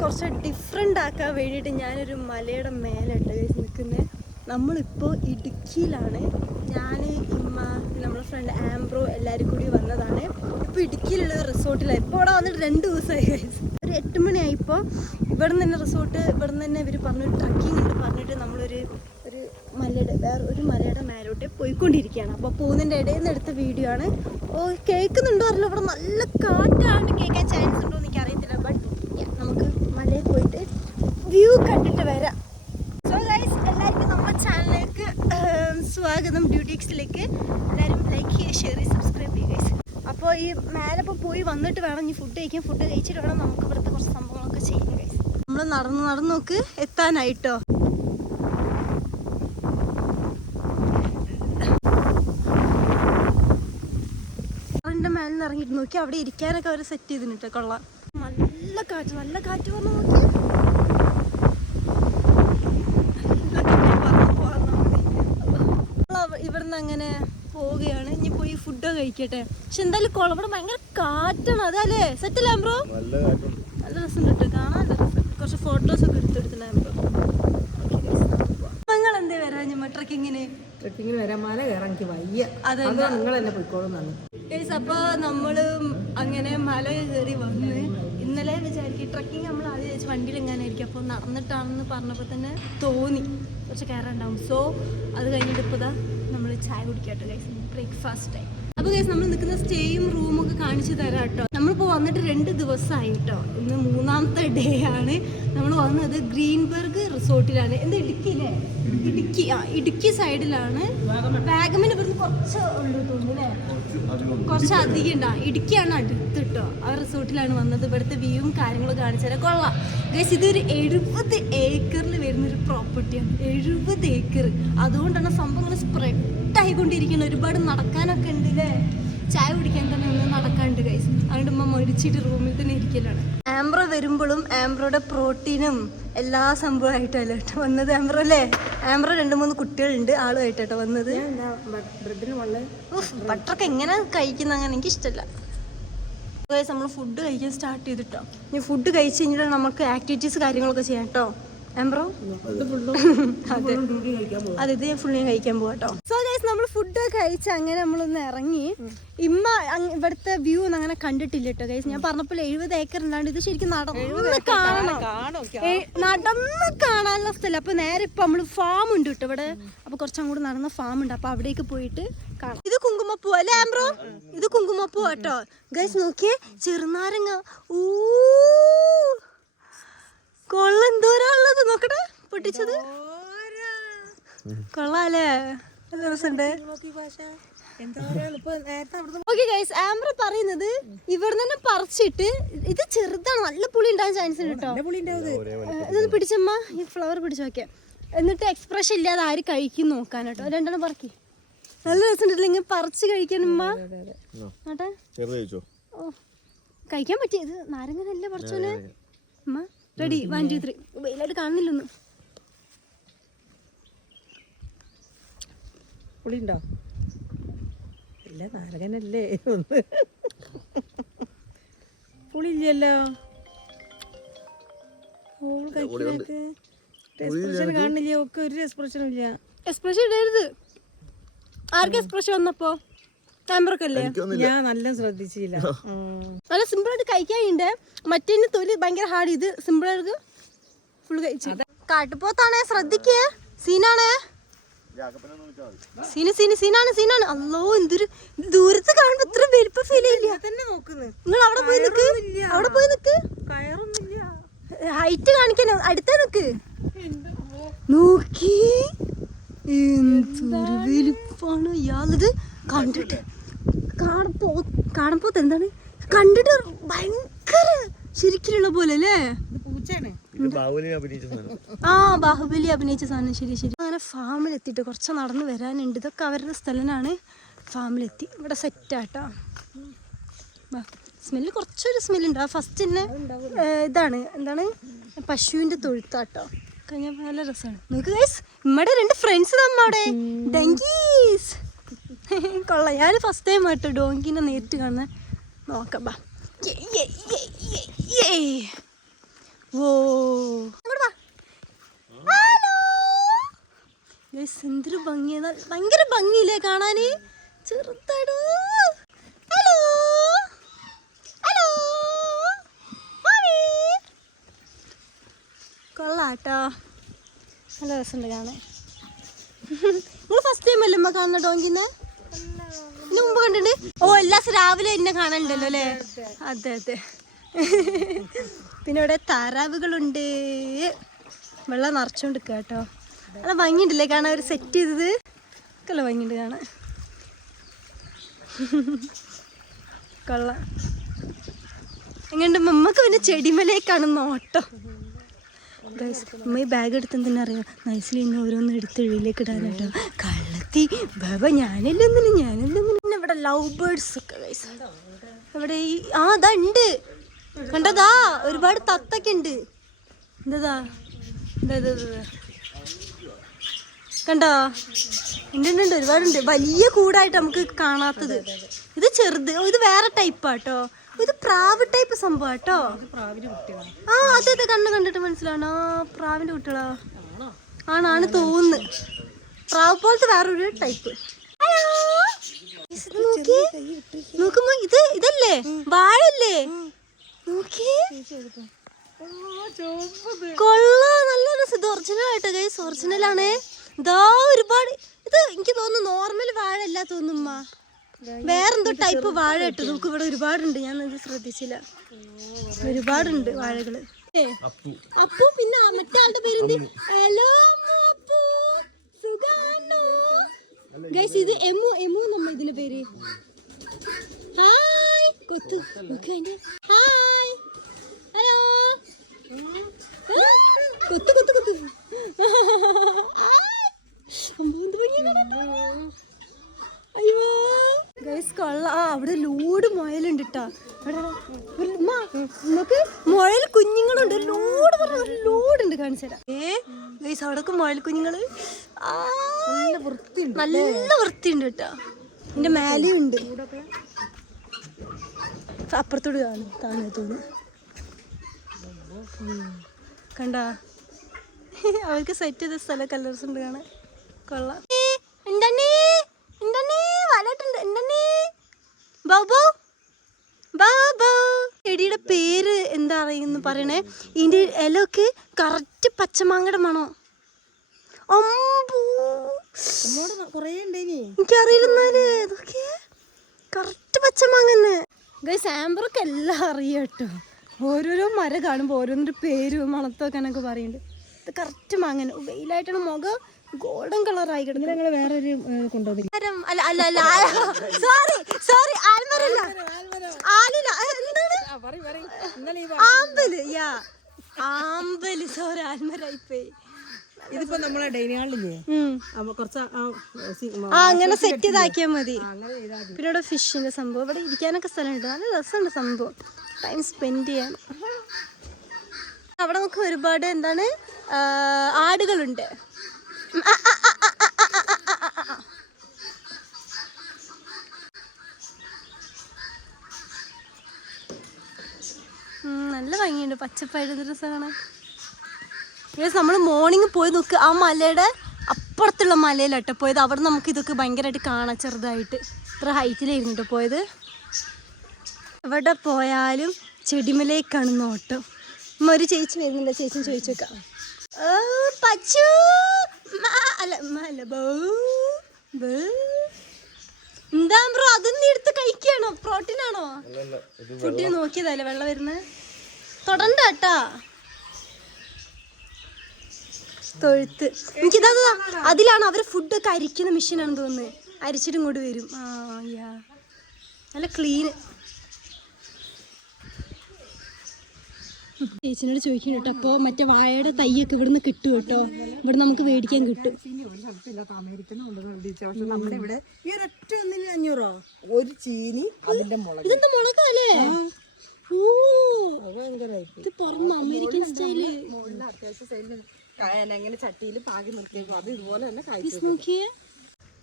കുറച്ച് ഡിഫറെൻ്റ് ആക്കാൻ വേണ്ടിയിട്ട് ഞാനൊരു മലയുടെ മേലെട്ട് നിൽക്കുന്നത്. നമ്മളിപ്പോൾ ഇടുക്കിയിലാണ്. ഞാൻ, ഇമ്മ, നമ്മളെ ഫ്രണ്ട് ആംബ്രോ എല്ലാവരും കൂടി വന്നതാണ്. ഇപ്പോൾ ഇടുക്കിയിലുള്ള റിസോർട്ടിലാണ്. ഇപ്പോൾ ഇവിടെ വന്നിട്ട് 2 ദിവസമായി. ഒരു 8 മണിയായിപ്പോൾ ഇവിടെ നിന്ന് തന്നെ റിസോർട്ട്, ഇവിടെ നിന്ന് തന്നെ ഇവർ പറഞ്ഞു ട്രക്കിംഗ് ഉണ്ട് പറഞ്ഞിട്ട് നമ്മളൊരു വേറൊരു മലയുടെ മേലോട്ട് പോയിക്കൊണ്ടിരിക്കുകയാണ്. അപ്പോൾ പോകുന്നതിൻ്റെ ഇടയിൽ നിന്ന് എടുത്ത വീഡിയോ ആണ്. കേൾക്കുന്നുണ്ടോ അറിയില്ല, ഇവിടെ നല്ല കാറ്റാണ്. കേൾക്കാൻ ചാൻസ് ഉണ്ടോ എന്ന് എനിക്കറിയത്തില്ല. ബട്ട് നമുക്ക് മലയിൽ പോയിട്ട് വ്യൂ കണ്ടിട്ട് വരാം. സോ ഗൈസ്, എല്ലാവർക്കും നമ്മുടെ ചാനലിലേക്ക് സ്വാഗതം. ഡ്യൂട്ടിക്സിലേക്ക് എല്ലാവരും ലൈക്ക് ചെയ്യുക, ഷെയർ ചെയ്യുക, സബ്സ്ക്രൈബ് ചെയ്യുക ഗൈസ്. അപ്പോൾ ഈ മേലെ ഇപ്പോൾ പോയി വന്നിട്ട് വേണം ഇനി ഫുഡ് കഴിക്കാൻ. ഫുഡ് കഴിച്ചിട്ട് വേണം നമുക്ക് ഇവിടുത്തെ കുറച്ച് സംഭവങ്ങളൊക്കെ ചെയ്യാം ഗൈസ്. നമ്മൾ നടന്ന് നോക്ക് എത്താനായിട്ടോ. മേലിൽ നിന്ന് ഇറങ്ങിയിട്ട് നോക്കി അവിടെ ഇരിക്കാനൊക്കെ അവർ സെറ്റ് ചെയ്തിട്ട് കൊള്ളാം. നല്ല കാറ്റ് പറഞ്ഞു നോക്കി. ഇവിടുന്ന് അങ്ങനെ പോവുകയാണ്. ഇനി പോയി ഫുഡ് കഴിക്കട്ടെ. പക്ഷെ എന്തായാലും കൊള്ളാം, ഇവിടെ ഭയങ്കര കാറ്റാണ്. അതല്ലേ സെറ്റല്ലേ ബ്രോ? നല്ല രസം കിട്ടും കാണാൻ. കുറച്ച് ഫോട്ടോസ് ഒക്കെ എടുത്തെടുത്തിട്ടുണ്ടായിരുന്നു. നിങ്ങൾ എന്തേ വരാ ഞമ്മ ട്രക്കിങ്ങിന് വരാൻ? മല കയറാൻ എനിക്ക് വയ്യ. അതെ, നിങ്ങൾ തന്നെ പോയിക്കോളുന്നാണ്. അപ്പൊ നമ്മള് അങ്ങനെ മല കയറി വന്ന് ഇന്നലെ വിചാരിക്കും ട്രക്കിങ് നമ്മൾ ആദ്യം വിചാരിച്ചു വണ്ടിയിൽ എങ്ങനെയായിരിക്കും. അപ്പോൾ നടന്നിട്ടാണെന്ന് പറഞ്ഞപ്പോൾ തന്നെ തോന്നി കുറച്ച് കയറുണ്ടാവും. സോ അത് കഴിഞ്ഞിട്ട് ഇപ്പോൾ നമ്മൾ ചായ കുടിക്കാട്ടോ ഗൈസ്, ബ്രേക്ക്ഫാസ്റ്റ് ആയി. അപ്പോൾ ഗൈസ് നമ്മൾ നിൽക്കുന്ന സ്റ്റേയും റൂമൊക്കെ കാണിച്ചു തരാം കേട്ടോ. നമ്മളിപ്പോൾ വന്നിട്ട് 2 ദിവസമായി കേട്ടോ. ഇന്ന് 3ാമത്തെ ഡേ ആണ്. നമ്മൾ വന്നത് ഗ്രീൻബർഗ് റിസോർട്ടിലാണ്. എന്താ ഇടുക്കിയില്ലേ? ഇടുക്കി സൈഡിലാണ്. വാഗമൻ ഇവിടുന്ന് കുറച്ച് ഉള്ളു തോന്നുന്നു അല്ലേ? കുറച്ച് അധികം ഉണ്ടാവും. ഇടുക്കിയാണ് അടുത്ത് കേട്ടോ. ആ റിസോർട്ടിലാണ് വന്നത്. ഇവിടുത്തെ വ്യൂവും കാര്യങ്ങളും കാണിച്ചാൽ കൊള്ളാം ഗൈസ്. ഇതൊരു 70 ഏക്കറിൽ വരുന്നൊരു പ്രോപ്പർട്ടിയാണ്. 70 ഏക്കർ. അതുകൊണ്ടാണ് സംഭവം ഇങ്ങനെ സ്പ്രെഡ് ആയിക്കൊണ്ടിരിക്കുന്നത്. ഒരുപാട് നടക്കാനൊക്കെ ഉണ്ട് അല്ലേ? ചായ കുടിക്കാൻ തന്നെ ഒന്നും നടക്കാണ്ട് ഗൈസ്. അതുകൊണ്ട് ഉമ്മ മടിച്ചിട്ട് റൂമിൽ തന്നെ ഇരിക്കലാണ്. ആംബ്രോ വരുമ്പോഴും ആംബ്രോയുടെ പ്രോട്ടീനും എല്ലാ സംഭവമായിട്ടല്ല കേട്ടോ വന്നത് ആംബ്രോ അല്ലേ? ആംബ്രോ 2-3 കുട്ടികളുണ്ട് ആളുമായിട്ടോ വന്നത്. ബട്ടറൊക്കെ എങ്ങനെ കഴിക്കുന്ന അങ്ങനെ എനിക്ക് ഇഷ്ടമല്ല. നമ്മൾ ഫുഡ് കഴിക്കാൻ സ്റ്റാർട്ട് ചെയ്തിട്ടോ. ഇനി ഫുഡ് കഴിച്ച് കഴിഞ്ഞിട്ട് നമുക്ക് ആക്ടിവിറ്റീസ് കാര്യങ്ങളൊക്കെ ചെയ്യാം കേട്ടോ. ആംബ്രോ അതെ, ഇത് ഞാൻ ഫുള്ള് കഴിക്കാൻ പോവാ കേട്ടോ. സോ ഗൈസ്, നമ്മൾ ഫുഡ് കഴിച്ച് അങ്ങനെ നമ്മളൊന്ന് ഇറങ്ങി. ഇമ്മ ഇവിടുത്തെ വ്യൂ ഒന്നും അങ്ങനെ കണ്ടിട്ടില്ല കേട്ടോ ഗൈസ്. ഞാൻ പറഞ്ഞപ്പോൾ 70 ഏക്കർ ഉണ്ടാണ്ട് ഇത് ശരിക്കും നടന്ന് കാണാനുള്ള സ്ഥലം. അപ്പൊ നേരെ ഇപ്പൊ നമ്മള് ഫാം ഉണ്ട് കേട്ടോ ഇവിടെ. അപ്പൊ കുറച്ചങ്ങോട്ട് നടന്ന ഫാം ഉണ്ട്. അപ്പൊ അവിടേക്ക് പോയിട്ട് കാണാം. ഇത് കുങ്കുമപ്പൂ അല്ലേ ആംബ്രോ? ഇത് കുങ്കുമപ്പൂ കേട്ടോ ഗൈസ്. നോക്കിയേ, ചെറുനാരങ്ങ. കൊള്ളെന്തോരാളത് നോക്കട്ടെ, പൊട്ടിച്ചത് കൊള്ളാല്ലേ? നല്ല രസമുണ്ട്. ഓക്കെ ഗൈസ്, ആംബ്ര പറയുന്നത് ഇവിടെ തന്നെ പറിച്ചിട്ട് ഇത് ചെറുതാണ്, നല്ല പുളി ഉണ്ടാകാൻ ചാൻസ് ഉണ്ട് കേട്ടോ. ഇതൊന്ന് പിടിച്ചമ്മ, ഈ ഫ്ലവർ പിടിച്ചു നോക്കിയാ. എന്നിട്ട് എക്സ്പ്രഷൻ ഇല്ലാതെ ആര് കഴിക്കും നോക്കാൻ കേട്ടോ. 2 പറക്കി. നല്ല രസമുണ്ടല്ലോ ഇങ്ങനെ പറിച്ച് കഴിക്കാൻ ഉമ്മ. ഓ, കഴിക്കാൻ പറ്റിയത് നാരങ്ങനല്ലേ പറിച്ചോനെ അമ്മ. റെഡി, 1 2 3. വെയിലായിട്ട് കാണുന്നില്ലൊന്നും. പുളിയുണ്ടോ? ഇല്ല, നാരകനല്ലേ. പുളിയില്ലല്ലോ. എക്സ്പ്രഷൻ കാണില്ല. ഒക്കെ ഒരു എക്സ്പ്രഷനും ഇല്ല. എക്സ്പ്രഷൻ ഇടരുത്. ആർക്ക് എക്സ്പ്രഷൻ വന്നപ്പോ? ആംബ്രോക്കല്ലേ? ഞാൻ നല്ല ശ്രദ്ധിച്ചില്ല. നല്ല സിമ്പിൾ ആയിട്ട് കഴിക്കാനുണ്ട്. മറ്റേ തൊലി ഭയങ്കര ഹാർഡ്. ഇത് സിമ്പിൾ ആയിട്ട് ഫുൾ കഴിച്ചു. കാട്ടുപോത്താണേ, ശ്രദ്ധിക്കേ. സീനാണേ, സീനാണ്. അല്ലോ, എന്തൊരു ദൂരത്ത് കാണുമ്പോ ഇത്ര വലിപ്പം ഫീൽ ചെയ്യില്ല. നിങ്ങൾ അവിടെ പോയി നിക്ക്. ഹൈറ്റ് കാണിക്കാനോ? അടുത്തേ നിക്ക്. നോക്കി എന്തൊരു വലിപ്പാണ് ഇയാളത്. കണ്ടിട്ട് കാണപ്പോത്ത് എന്താണ് കണ്ടിട്ട് ഭയങ്കര ശരിക്കുള്ള പോലെ അല്ലേ? ബാഹുബലി അഭിനയിച്ച സാധനം. ശരി. അങ്ങനെ ഫാമിലെത്തിയിട്ട് കുറച്ച് നടന്ന് വരാനുണ്ട്. ഇതൊക്കെ അവരുടെ സ്ഥലമാണ്. ഫാമിലെത്തി. ഇവിടെ സെറ്റാട്ടോ. സ്മെല്ല് കുറച്ചൊരു സ്മെല്ലുണ്ട്. ആ ഫസ്റ്റ് തന്നെ ഇതാണ് എന്താണ് പശുവിൻ്റെ തൊഴുത്താട്ടോ. കഴിഞ്ഞാൽ നല്ല രസമാണ്. നോക്ക് ഗൈസ്, നമ്മുടെ 2 ഫ്രണ്ട്സ് നമ്മടെ ഡങ്കീസ്. കൊള്ളാം. ഞാൻ ഫസ്റ്റ് ടൈം ആട്ടോ ഡോങ്കിനെ നേരിട്ട് കാണുന്നത്. നോക്കാം. ഓ ഹലോ എന്തൊരു ഭംഗിയാണ്, ഭയങ്കര ഭംഗിയില്ലേ കാണാന്. ചെറുതാടോ. ഹലോ ഹലോ കൊള്ളാട്ടോ, നല്ല രസമുണ്ട് കാണാൻ. നിങ്ങൾ ഫസ്റ്റ് ടൈം അല്ലേ അമ്മ കാണുന്ന ഡോങ്കിനെ? ഇതിന് മുമ്പ് കണ്ടിട്ടുണ്ട്? ഓ എല്ലാ ദിവസം രാവിലെ എന്നെ കാണലുണ്ടല്ലോ അല്ലേ? അതെ അതെ. പിന്നെ ഇവിടെ താറാവുകളുണ്ട്, വെള്ളം നിറച്ചോണ്ട് കേട്ടോ. നല്ല ഭംഗിയുണ്ടല്ലേ കാണാൻ, ഒരു സെറ്റ് ചെയ്തത് ഒക്കെ നല്ല ഭംഗിയുണ്ട് കാണാൻ. കൊള്ളാം. എങ്ങനെയുണ്ട് മമ്മക്ക്? പിന്നെ ചെടിമലേക്കാണ് നോട്ടം. അമ്മ ഈ ബാഗ് എടുത്തെന്ന് തന്നെ അറിയാം, നൈസിൽ ഇന്ന് ഓരോന്നും എടുത്ത് എഴുതിയിലേക്ക് ഇടാനാട്ടോ. കള്ളത്തി ബാബ ഞാനെല്ലാം പിന്നെ ഇവിടെ ലവ് ബേർഡ്സ് ഒക്കെ ഗൈസ്. ഇവിടെ ഈ അതാ ഉണ്ട് കണ്ടതാ, ഒരുപാട് തത്തൊക്കെ ഉണ്ട്. എന്താ കണ്ടോ? ഉണ്ട് ഒരുപാടുണ്ട്. വലിയ കൂടായിട്ട് നമുക്ക് കാണാത്തത്. ഇത് ചെറുത്, ഇത് വേറെ ടൈപ്പാട്ടോ. ഇത് പ്രാവ് ടൈപ്പ് സംഭവം കേട്ടോ. ആ അതെ കണ്ടിട്ട് മനസ്സിലാവണോ? പ്രാവിന്റെ കുട്ടികളോ? ആണ് തോന്നുന്നു. പ്രാവ് പോലത്തെ വേറൊരു ടൈപ്പ്. നോക്കുമ്പോ ഇതല്ലേ വാഴല്ലേ? നോക്കിയേ, കൊള്ളാം, നല്ല രസം. ഇത് ഒറിജിനൽ ആയിട്ട് ഗൈസ്, ഒറിജിനൽ ആണ്. ഇതാ ഒരുപാട്. ഇത് എനിക്ക് തോന്നുന്നു നോർമൽ വാഴ അല്ല തോന്നുമ്മ, വേറെന്തോ ടൈപ്പ് വാഴ ഇട്ട്. നോക്ക് ഇവിടെ ഒരുപാടുണ്ട്, ഞാൻ ഇത് ശ്രദ്ധിച്ചില്ല. ഒരുപാടുണ്ട് വാഴകള്. അപ്പു പിന്നെ മറ്റേ ആളുടെ പേരെന്ത്? ഹലോ അപ്പു, സുഖാണോ ഗൈസ്? ഇത് എമു നമ്മ ഇതിന്റെ പേര്. ഹായ് കൊത്തു, ഹായ് ഹലോ കൊത്തു കൊത്തു കൊത്തു. അയ്യോ ഗൈസ് കൊള്ളാം. അവിടെ ലോഡ് മുയലുണ്ട് കേട്ടോ. നമുക്ക് മുയൽ കുഞ്ഞുങ്ങളുണ്ട്, ലോഡുണ്ട്. കാണിച്ചു തരാം. ഗൈസ് അവിടൊക്കെ മുയൽ കുഞ്ഞുങ്ങള് നല്ല വൃത്തിയുണ്ട് കേട്ടോ. ഇതിന്റെ മേലെയും ഉണ്ട്. അപ്പുറത്തോട് കാണും, താഴെ തോന്നുന്നു. കണ്ടാ, അവർക്ക് സെറ്റ് ചെയ്ത സ്ഥലം കളേഴ്സ് ഉണ്ട് കാണാൻ. കൊള്ളാം. ചെടിയുടെ പേര് എന്താ അറിയുന്നു പറയണേ. ഇതിന്റെ ഇലയൊക്കെ കറക്റ്റ് പച്ചമാങ്ങയുടെ മണോ. എനിക്കറിയില്ലെന്നാല് ഇതൊക്കെ കറക്റ്റ് പച്ചമാങ്ങന്നെ ഗൈസ്. ആംബർക്ക് എല്ലാം അറിയാം കേട്ടോ. ഓരോരോ മരം കാണുമ്പോൾ ഓരോന്നിന്റെ പേരും മണത്തൊക്കെ പറയുന്നുണ്ട്. ഇത് കറക്റ്റ് മാങ്ങന. വെയിലായിട്ടാണ് മുഖം ഗോൾഡൻ കളർ ആയി കിടക്കുന്നത്. വേറൊരു കൊണ്ടുവന്നില്ല. ആമ്പല് സോറി ആൽമരായിപ്പോയി. ഇതിപ്പോ നമ്മളെ ഡൈനിങ് ഹാളില്ലേ, അങ്ങനെ സെറ്റ് ചെയ്താക്കിയാൽ മതി. പിന്നെ ഇവിടെ ഫിഷിന്റെ സംഭവം, ഇവിടെ ഇരിക്കാനൊക്കെ സ്ഥലമുണ്ട്. നല്ല രസമുണ്ട് സംഭവം, ടൈം സ്പെൻഡ് ചെയ്യാൻ. അവിടെ നമുക്ക് ഒരുപാട് എന്താണ് ആടുകളുണ്ട്. നല്ല ഭംഗിയുണ്ട്, പച്ചപ്പായിട്ട് രസമാണ്. നമ്മൾ മോർണിംഗ് പോയി നോക്ക്, ആ മലയുടെ അപ്പുറത്തുള്ള മലയിലാട്ടോ പോയത്. അവിടെ നമുക്ക് ഇതൊക്കെ ഭയങ്കരമായിട്ട് കാണാം, ചെറുതായിട്ട്. ഇത്ര ഹൈറ്റിലായിരുന്നു പോയത്. എവിടെ പോയാലും ചെടിമലേക്കാണ് നോട്ടം. ഒരു ചേച്ചി വരുന്നുണ്ട്, ചേച്ചിന് ചോദിച്ചേക്കാം. പച്ചു എന്താ ബ്രോ, അതൊന്നും എടുത്ത് കഴിക്കാണോ? പ്രോട്ടീൻ ആണോ? ഫുഡിന് നോക്കിയതല്ലേ വെള്ളം വരുന്നത്. തൊടണ്ട കേട്ടാ. തൊഴുത്ത് എനിക്കിതാ, അതിലാണ് അവര് ഫുഡ് ഒക്കെ അരിക്കുന്ന മെഷീനാണെന്ന് തോന്നുന്നത്. അരിച്ചിട്ട് ഇങ്ങോട്ട് വരും. നല്ല ക്ലീന്. ചേച്ചിനോട് ചോദിക്കണം കേട്ടോ. അപ്പോൾ മറ്റേ വാഴയുടെ തൈയൊക്കെ ഇവിടുന്ന് കിട്ടും കേട്ടോ. ഇവിടെ നമുക്ക് മേടിക്കാൻ കിട്ടും. ഇതെന്താ മുളകല്ലേ? ഓ ഇത് പുറമെ അമേരിക്കൻ സ്റ്റൈല്.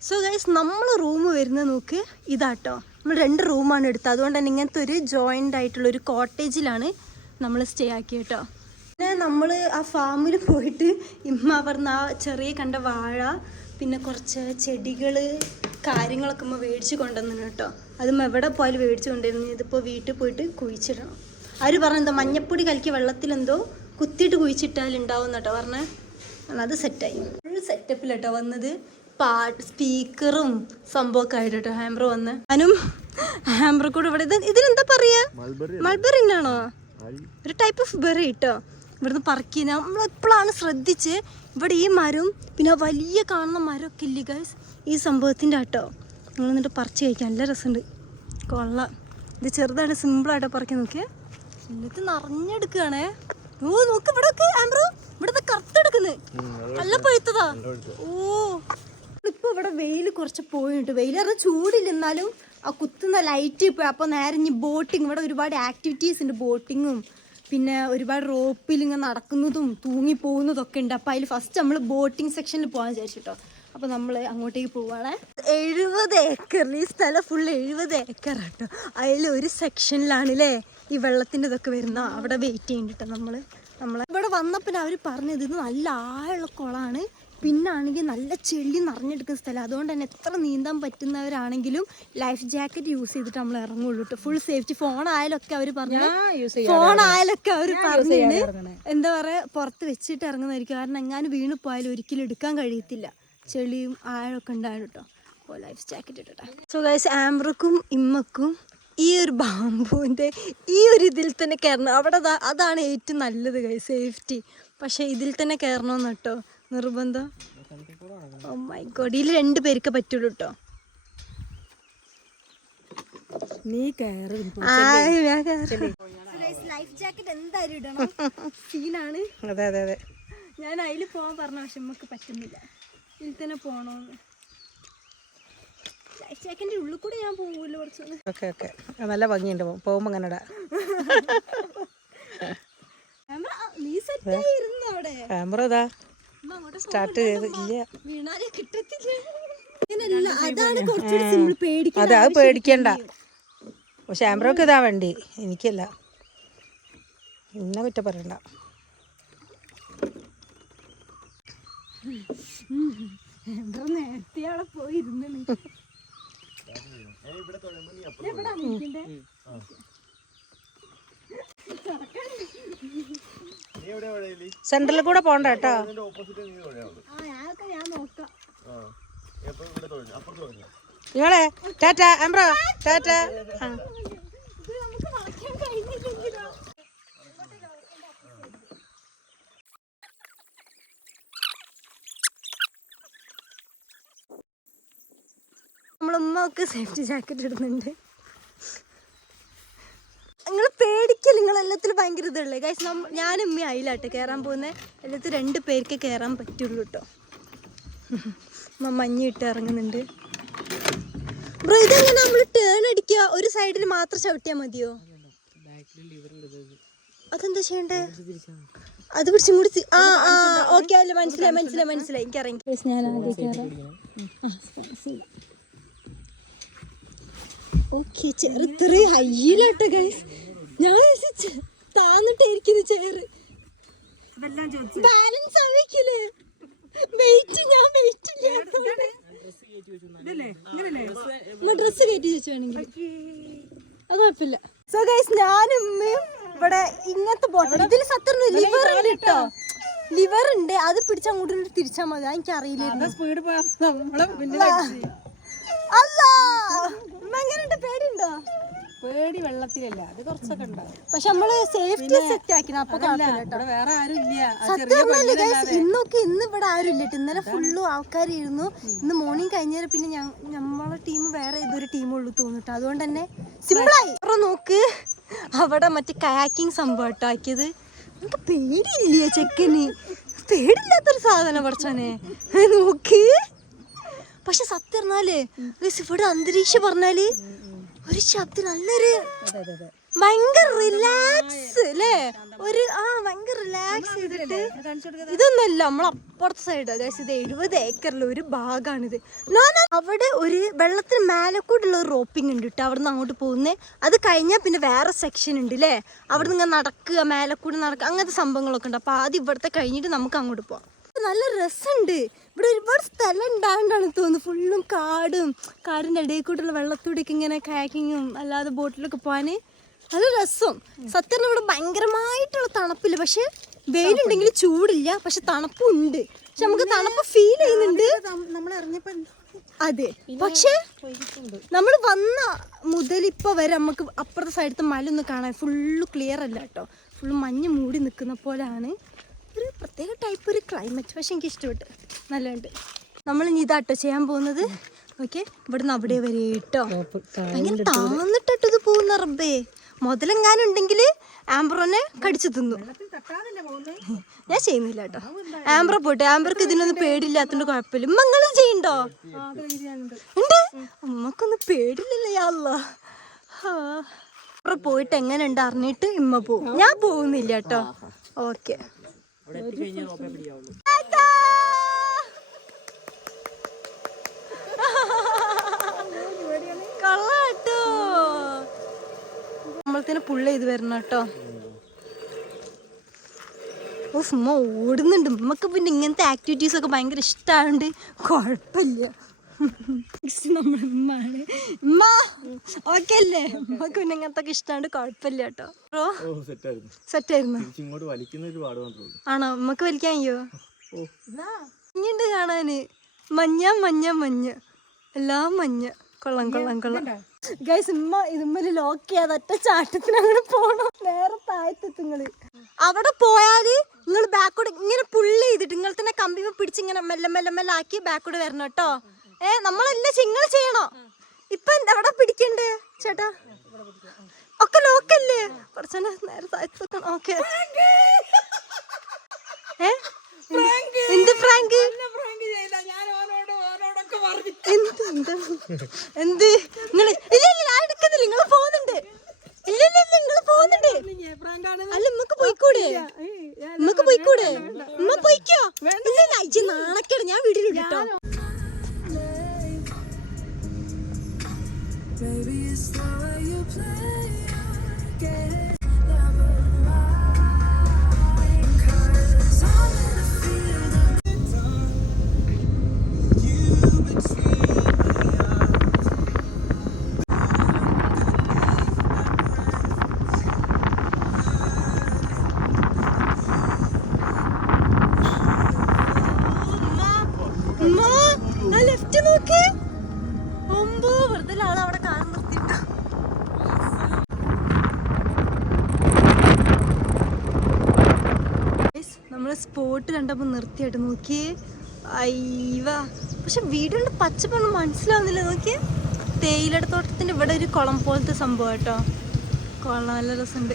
സോ ഗൈസ്, നമ്മൾ റൂം വരുന്നത് നോക്ക് ഇതാട്ടോ. നമ്മൾ 2 റൂമാണ് എടുത്തത്. അതുകൊണ്ട് തന്നെ ഇങ്ങനത്തെ ഒരു ജോയിൻ്റ് ആയിട്ടുള്ള ഒരു കോട്ടേജിലാണ് നമ്മൾ സ്റ്റേ ആക്കി കേട്ടോ. പിന്നെ നമ്മൾ ആ ഫാമിൽ പോയിട്ട് ഇമ്മ പറഞ്ഞ ആ ചെറിയ കണ്ട വാഴ പിന്നെ കുറച്ച് ചെടികൾ കാര്യങ്ങളൊക്കെ ഉമ്മ മേടിച്ച് കൊണ്ടുവന്നു കേട്ടോ. അതും എവിടെ പോയാലും മേടിച്ച് കൊണ്ടുവരുന്നു. ഇതിപ്പോൾ വീട്ടിൽ പോയിട്ട് കുഴിച്ചിടണം. അവർ പറഞ്ഞെന്തോ മഞ്ഞപ്പൊടി കലക്കി വെള്ളത്തിലെന്തോ കുത്തിയിട്ട് കുഴിച്ചിട്ടാലുണ്ടാവും കേട്ടോ പറഞ്ഞേ. അത് സെറ്റായി, ഫുൾ സെറ്റപ്പിലാട്ടോ വന്നത്. പാട്ട് സ്പീക്കറും സംഭവമൊക്കെ ആയിട്ട് കേട്ടോ ഹാമ്പർ വന്ന്. ഞാനും ഹാമ്പർ കൂടെ ഇവിടെ ഇതിനെന്താ പറയാ, മൾബറി ആണോ, ഒരു ടൈപ്പ് ഓഫ് ബെറി കേട്ടോ. ഇവിടുന്ന് പറക്കി നമ്മളെപ്പോഴാണ് ശ്രദ്ധിച്ച് ഇവിടെ ഈ മരവും പിന്നെ വലിയ കാണുന്ന മരമൊക്കെ ഇല്ലേ ഗൈസ് ഈ സംഭവത്തിൻ്റെ കേട്ടോ. നിങ്ങൾ എന്നിട്ട് പറിച്ച് കഴിക്കാൻ നല്ല രസമുണ്ട്, കൊള്ളാം. ഇത് ചെറുതായിട്ട് സിമ്പിളായിട്ടോ പറക്കി നോക്കിയേ, എന്നിട്ട് നിറഞ്ഞെടുക്കുകയാണേ. ഓ നോക്ക് ഇവിടെ ഒക്കെ ആംബ്രോ, ഇവിടെ കറുത്തെടുക്കുന്നത് നല്ല പഴുത്തതാ. ഓ ഇപ്പൊ ഇവിടെ വെയിൽ കുറച്ച് പോയിട്ട്, വെയിൽ പറഞ്ഞാൽ ചൂടില്ല എന്നാലും ആ കുത്തുന്ന ലൈറ്റ് ഇപ്പോൾ. അപ്പോൾ നേരെ ഇനി ബോട്ടിങ്, ഇവിടെ ഒരുപാട് ആക്ടിവിറ്റീസ് ഉണ്ട്, ബോട്ടിങ്ങും പിന്നെ ഒരുപാട് റോപ്പിൽ ഇങ്ങനെ നടക്കുന്നതും തൂങ്ങിപ്പോകുന്നതും ഒക്കെ ഉണ്ട്. അപ്പോൾ അതിൽ ഫസ്റ്റ് നമ്മൾ ബോട്ടിങ് സെക്ഷനിൽ പോകാൻ വിചാരിച്ചിട്ടോ. അപ്പോൾ നമ്മൾ അങ്ങോട്ടേക്ക് പോവാണ്. 70 ഏക്കർ, ഈ സ്ഥലം ഫുൾ 70 ഏക്കർ കേട്ടോ. അതിൽ ഒരു സെക്ഷനിലാണല്ലേ ഈ വെള്ളത്തിൻ്റെ ഇതൊക്കെ വരുന്ന, അവിടെ വെയിറ്റ് ചെയ്യണ്ടിട്ടോ. നമ്മൾ ഇവിടെ വന്നപ്പോൾ അവർ പറഞ്ഞത് ഇത് നല്ല ആഴമുള്ള കുളമാണ്, പിന്നാണെങ്കിൽ നല്ല ചെളി നിറഞ്ഞെടുക്കുന്ന സ്ഥലം. അതുകൊണ്ട് തന്നെ എത്ര നീന്താൻ പറ്റുന്നവരാണെങ്കിലും ലൈഫ് ജാക്കറ്റ് യൂസ് ചെയ്തിട്ട് നമ്മൾ ഇറങ്ങുള്ളൂ കേട്ടോ. Full safety. ഫോണായാലൊക്കെ അവർ പറഞ്ഞു, ഫോണായാലൊക്കെ അവർ പറഞ്ഞാണ് എന്താ പറയുക പുറത്ത് വെച്ചിട്ട് ഇറങ്ങുന്നതായിരിക്കും. കാരണം എങ്ങാനും വീണ് പോയാലും ഒരിക്കലും എടുക്കാൻ കഴിയത്തില്ല, ചെളിയും ആഴമൊക്കെ ഉണ്ടായിരുന്നു കേട്ടോ. അപ്പോൾ ലൈഫ് ജാക്കറ്റ് ഇട്ടോ. സോ ഗൈസ് ആംബ്രക്കും ഇമ്മക്കും ഈ ഒരു ബാമ്പുവിൻ്റെ ഈ ഒരു ഇതിൽ തന്നെ കയറണം. അവിടെ അതാണ് ഏറ്റവും നല്ലത് ഗൈസ്, സേഫ്റ്റി. പക്ഷേ ഇതിൽ തന്നെ കയറണമെന്ന് കേട്ടോ നിർബന്ധം. ഓ മൈ ഗോഡ്, ഇതിൽ 2 പേർക്ക് പറ്റുള്ളൂ കേട്ടോ. നീ കയറി ലൈഫ് ജാക്കറ്റ് എന്തായാലും ഇടണം, സീനാണ്. അതെ അതെ അതെ, ഞാൻ അതിൽ പോകാൻ പറഞ്ഞ പക്ഷെ നമുക്ക് പറ്റുന്നില്ല, ഇതിൽ തന്നെ പോകണമെന്ന്. ലൈഫ് ജാക്കറ്റിൻ്റെ ഉള്ളിൽ കൂടെ ഞാൻ പോകുമല്ലോ കുറച്ചൊന്ന്. ഓക്കെ ഓക്കെ, നല്ല ഭംഗിയുണ്ട് പോകുമ്പോൾ അങ്ങനെ ഇടാം. നീ സെറ്റായിരുന്നു അവിടെ. ക്യാമറ ഇതാ സ്റ്റാർട്ട് ചെയ്ത് ഇല്ല. വീണാലെ കിട്ടത്തില്ല. അതാണ് കുറച്ചുകൂടി സിമ്പിൾ, പേടിക്കാൻ. അതെ അത് പേടിക്കണ്ട. പക്ഷെ ക്യാമറക്ക് ഇതാ വേണ്ടി, എനിക്കല്ല. എന്നെ കുറ്റം പറയണ്ട. നേരത്തെ അവിടെ പോയിരുന്നു. സെന്ററിൽ കൂടെ പോണ്ട കേട്ടോ. ഞാൻ നോക്കാം. നിങ്ങളെ ടാറ്റ ആംബ്രോ, ടാറ്റ. നമ്മളുമ്മ ഒക്കെ സേഫ്റ്റി ജാക്കറ്റ് ഇടുന്നുണ്ട്. നിങ്ങൾ പേടിക്കല്ല, നിങ്ങൾ എല്ലാത്തിലും ഭയങ്കര ഇതുള്ളേ ഗൈസ്. ഞാനും ഉമ്മ ആയില്ലാട്ടെ കയറാൻ പോകുന്നത്. എല്ലാത്തിലും 2 പേർക്ക് കയറാൻ പറ്റുള്ളൂ കേട്ടോ. മഞ്ഞിട്ട് ഇറങ്ങുന്നുണ്ട്. ബ്രോ ഇതെങ്ങനെ നമ്മൾ ടേൺ അടിക്കുക, ഒരു സൈഡിൽ മാത്രം ചവിട്ടിയാൽ മതിയോ? അതെന്താ ചെയ്യണ്ടേ? അത് പിടിച്ചും കൂടി ഓക്കെ അല്ലേ, മനസ്സിലായി എനിക്ക് ഇറങ്ങി. ഞാൻ ആദ്യം കയറാം. ഓക്കെ, ചെയർ ഇത്രയും ഹൈയിലാട്ടോ ഗൈസ്. ഞാൻ താന്നിട്ടായിരിക്കുന്നു ചെയർ, ബാലൻസ് ആവിക്കില്ലേ? ഞാൻ വെയിറ്റ് ഇല്ല. ഡ്രസ് കയറ്റി വെച്ചു വേണമെങ്കിൽ അത് കുഴപ്പമില്ല. സോ ഗൈസ് ഞാനും ഇവിടെ ഇങ്ങനത്തെ ബോട്ടിൽ, ഇതിൽ സത്യം ലിവർ ഉണ്ട് കേട്ടോ, ലിവർ ഉണ്ട്. അത് പിടിച്ച് അങ്ങോട്ട് തിരിച്ചാൽ മതി. എനിക്ക് അറിയില്ലായിരുന്നു. സ്പീഡ് അല്ല എങ്ങനെയുണ്ട്, പേടിയുണ്ടോ? പേടി വെള്ളത്തിലല്ല, അത് കുറച്ചൊക്കെ ഉണ്ടാവും. പക്ഷെ നമ്മള് സേഫ്റ്റി സെറ്റ് ആക്കി. അപ്പൊ വേറെ ആരും ഇല്ല. ഇന്ന് ഇവിടെ ആരും ഇല്ല. ഇന്നലെ ഫുള്ളും ആൾക്കാരായിരുന്നു. ഇന്ന് മോർണിംഗ് കഴിഞ്ഞാൽ പിന്നെ നമ്മളെ ടീം വേറെ ഏതൊരു ടീമുള്ളൂ തോന്നിട്ടോ. അതുകൊണ്ട് തന്നെ സിമ്പിളായി. നോക്ക് അവിടെ മറ്റേ കയാക്കിങ് സംഭവം കേട്ടോ ആക്കിയത്. നമുക്ക് പേടിയില്ല ചെക്കന്, പേടില്ലാത്തൊരു സാധനം പഠിച്ചോനെ നോക്ക്. പക്ഷെ സത്യം പറഞ്ഞാല് ഇവിടെ അന്തരീക്ഷം പറഞ്ഞാല് ഒരു ശബ്ദം നല്ലൊരു ഭയങ്കര റിലാക്സ് അല്ലേ, ഒരു ഭയങ്കര റിലാക്സ് ചെയ്തിട്ട്. ഇതൊന്നല്ല നമ്മളപ്പുറത്തെ സൈഡ്, അതായത് ഇത് 70 ഏക്കറിൽ ഒരു ഭാഗമാണിത്. അവിടെ ഒരു വെള്ളത്തിന് മേലെ കൂടെയുള്ള ഒരു റോപ്പിംഗ് ഉണ്ട് കേട്ടോ, അവിടെ നിന്ന് അങ്ങോട്ട് പോകുന്നേ. അത് കഴിഞ്ഞാൽ പിന്നെ വേറെ സെക്ഷൻ ഉണ്ട് അല്ലേ, അവിടെ നിന്ന് ഇങ്ങനെ നടക്കുക, മേലെ കൂടെ നടക്കുക, അങ്ങനത്തെ സംഭവങ്ങളൊക്കെ ഉണ്ട്. അപ്പോൾ ആദ്യം ഇവിടുത്തെ കഴിഞ്ഞിട്ട് നമുക്ക് അങ്ങോട്ട് പോവാം. നല്ല രസമുണ്ട് ഇവിടെ, ഒരുപാട് സ്ഥലം ഉണ്ടാകൊണ്ടാണ് തോന്നുന്നു. ഫുള്ളും കാടിൻ്റെ ഇടയിൽ കൂടെയുള്ള വെള്ളത്തൂടെയൊക്കെ ഇങ്ങനെ കാക്കിങ്ങും അല്ലാതെ ബോട്ടിലൊക്കെ പോകാൻ നല്ല രസം. സത്യം ഇവിടെ ഭയങ്കരമായിട്ടുള്ള തണുപ്പില്ല, പക്ഷെ വെയിലുണ്ടെങ്കിൽ ചൂടില്ല, പക്ഷെ തണുപ്പുണ്ട്. പക്ഷെ നമുക്ക് തണുപ്പ് ഫീൽ ചെയ്യുന്നുണ്ട്. അതെ, പക്ഷെ നമ്മൾ വന്ന മുതൽ ഇപ്പോൾ വരെ നമുക്ക് അപ്പുറത്തെ സൈഡത്തെ മല ഒന്ന് കാണാൻ ഫുള്ള് ക്ലിയർ അല്ല കേട്ടോ, ഫുള്ള് മഞ്ഞ് മൂടി നിൽക്കുന്ന പോലെയാണ്. ഒരു പ്രത്യേക ടൈപ്പ് ഒരു ക്ലൈമറ്റ്, പക്ഷെ എനിക്ക് ഇഷ്ടപ്പെട്ടു, നല്ലതുണ്ട്. നമ്മൾ ഇനി ഇതാട്ടോ ചെയ്യാൻ പോകുന്നത്. ഓക്കെ, ഇവിടുന്ന് അവിടെ വരെ കേട്ടോ, ഭയങ്കര താന്നിട്ടോ ഇത് പോകുന്ന റബ്ബേ. മുതലെങ്ങാനും ഉണ്ടെങ്കിൽ ആംബ്രോനെ കടിച്ചു തിന്നു. ഞാൻ ചെയ്യുന്നില്ല കേട്ടോ, ആംബ്രോ പോട്ടെ, ആംബ്രോക്ക് ഇതിനൊന്നും പേടില്ലാത്തോണ്ട് കുഴപ്പമില്ല. ഉമ്മങ്ങളും ചെയ്യണ്ടോ? ഉണ്ട്, ഉമ്മക്കൊന്നും പേടില്ലല്ലോ. യാല്ലാ, പോയിട്ട് എങ്ങനെ ഉണ്ട് അറിഞ്ഞിട്ട് ഇമ്മ പോവും, ഞാൻ പോകുന്നില്ല കേട്ടോ. ഓക്കെ, കള്ളാട്ടോ നമ്മളത്തിന് പുള്ള ചെയ്ത് വരണം കേട്ടോ. ഉമ്മ ഓടുന്നുണ്ട്. ഉമ്മക്ക് പിന്നെ ഇങ്ങനത്തെ ആക്ടിവിറ്റീസ് ഒക്കെ ഭയങ്കര ഇഷ്ടമായോണ്ട് കുഴപ്പമില്ല. നമ്മുടെ ഉമ്മാണ്. ഉമ്മ ഓക്കെ അല്ലേ? ഉമ്മക്ക് പിന്നെ ഇങ്ങനത്തെ ഒക്കെ ഇഷ്ടമായോണ്ട് കുഴപ്പമില്ല കേട്ടോ. സെറ്റായിരുന്നു. ആണോ? ഉമ്മക്ക് വലിക്കാൻ അയ്യോ ഇങ്ങണ്ട് കാണാന് മഞ്ഞ എല്ലാം മഞ്ഞ. കൊള്ളാം. ഗൈസ്, ഇതുമ്മല് ലോക്ക് ചെയ്യാതെ ഒറ്റ ചാട്ടത്തിന് അങ്ങനെ പോണം. നേരെ താഴത്തെത്തുങ്ങള് അവിടെ പോയാല് നിങ്ങൾ ബാക്കോട് ഇങ്ങനെ പുള്ളി ചെയ്തിട്ട് നിങ്ങൾ തന്നെ കമ്പിമ പിടിച്ച് ഇങ്ങനെ മെല്ലെ ആക്കി ബാക്കോട് വരണം കേട്ടോ. നമ്മളെല്ലാം ചിങ്ങൾ ചെയ്യണോ? ഇപ്പൊ അവിടെ പിടിക്കണ്ടേ ചേട്ടാ? ഒക്കെ ലോക്കല്ലേ? കുറച്ചനെ നേരെ താഴത്തെത്തണം. ഓക്കെ, എന്ത് ഫ്രാങ്ക്? എന്ത് നിങ്ങള്? ഇല്ല എടുക്കുന്നില്ല, നിങ്ങൾ പോകുന്നുണ്ട്. ഇല്ല നിങ്ങൾ പോകുന്നുണ്ട്. അല്ല, നമുക്ക് പോയിക്കൂടെ? ഉമ്മ പോയിക്കോ. ഇല്ല അയച്ച് നാണക്കേട്, ഞാൻ വീട്ടിലുണ്ട് കേട്ടോ. സ്പോട്ട് കണ്ടപ്പോൾ നിർത്തിയായിട്ട് നോക്കിയേ. അയ്യവാ, പക്ഷെ വീടുകൊണ്ട് പച്ചപ്പൊന്നും മനസ്സിലാവുന്നില്ല. നോക്കിയേ, തേയിലത്തോട്ടത്തിൻ്റെ ഇവിടെ ഒരു കുളം പോലത്തെ സംഭവം കേട്ടോ. കൊള്ളാം, നല്ല രസമുണ്ട്.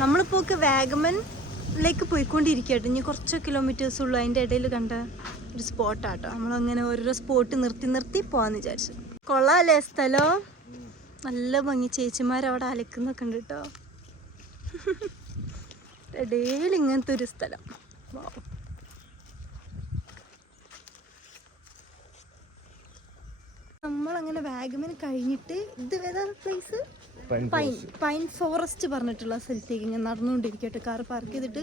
നമ്മളിപ്പോൾ വാഗമണിലേക്ക് പോയിക്കൊണ്ടിരിക്കട്ടോ. ഇനി കുറച്ച് കിലോമീറ്റേഴ്സ് ഉള്ളൂ. അതിൻ്റെ ഇടയിൽ കണ്ട ഒരു സ്പോട്ടാട്ടോ. നമ്മളങ്ങനെ ഓരോരോ സ്പോട്ട് നിർത്തി പോകാമെന്ന് വിചാരിച്ചു. കൊള്ളാമല്ലേ സ്ഥലം? നല്ല ഭംഗി. ചേച്ചിമാരവിടെ അലക്കുന്നൊക്കെ ഉണ്ട് കേട്ടോ. ഇടയിൽ ഇങ്ങനത്തെ ഒരു സ്ഥലം. നമ്മളങ്ങനെ വാഗമൺ കഴിഞ്ഞിട്ട് ഇത് ഏതാ പ്ലേസ്? പൈൻ ഫോറസ്റ്റ് പറഞ്ഞിട്ടുള്ള സ്ഥലത്തേക്ക് ഇങ്ങനെ നടന്നുകൊണ്ടിരിക്കട്ടെ. കാർ പാർക്ക് ചെയ്തിട്ട്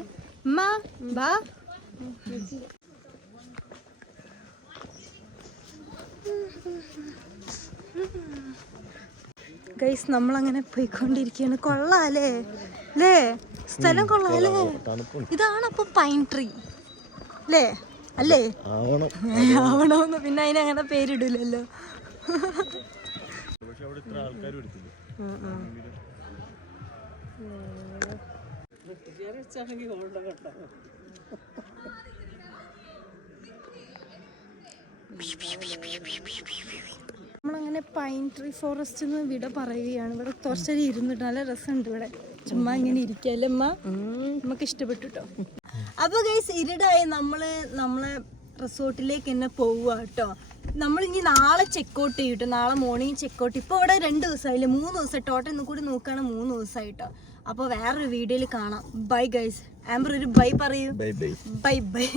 ബാ. ഗൈസ്, നമ്മളങ്ങനെ പോയിക്കൊണ്ടിരിക്കുകയാണ്. കൊള്ളാല്ലേ സ്ഥലം? കൊള്ളാല്ലേ? ഇതാണ് അപ്പൊ പൈൻ ട്രീ അല്ലേ? ആവണോന്ന് പിന്നെ അതിനങ്ങനെ പേരിടില്ലല്ലോ. നമ്മളങ്ങനെ പൈൻ ട്രീ ഫോറസ്റ്റ് വിട പറയുകയാണ്. ഇവിടെ കുറച്ചേരം ഇരുന്നിട്ട് നല്ല രസമുണ്ട്. ഇവിടെ ചുമ്മാ ഇങ്ങനെ ഇരിക്കല്ലേ അമ്മ? നമുക്ക് ഇഷ്ടപ്പെട്ടു കേട്ടോ. അപ്പൊ ഗൈസ്, ഇരുടായി നമ്മളെ റിസോർട്ടിലേക്ക് തന്നെ പോവുക കേട്ടോ. നമ്മളിനി നാളെ ചെക്കൗട്ട് ചെയ്യും ട്ടോ. നാളെ മോർണിംഗ് ചെക്കൗട്ട്. ഇപ്പോൾ ഇവിടെ 2 ദിവസമായില്ലേ, 3 ദിവസം. ടോട്ടൽ ഇന്ന് കൂടി നോക്കുകയാണെങ്കിൽ 3 ദിവസമായിട്ടോ. അപ്പോൾ വേറൊരു വീഡിയോയിൽ കാണാം. Bye guys. ആംബർ ഒരു ബൈ പറയൂ. Bye bye bye bye.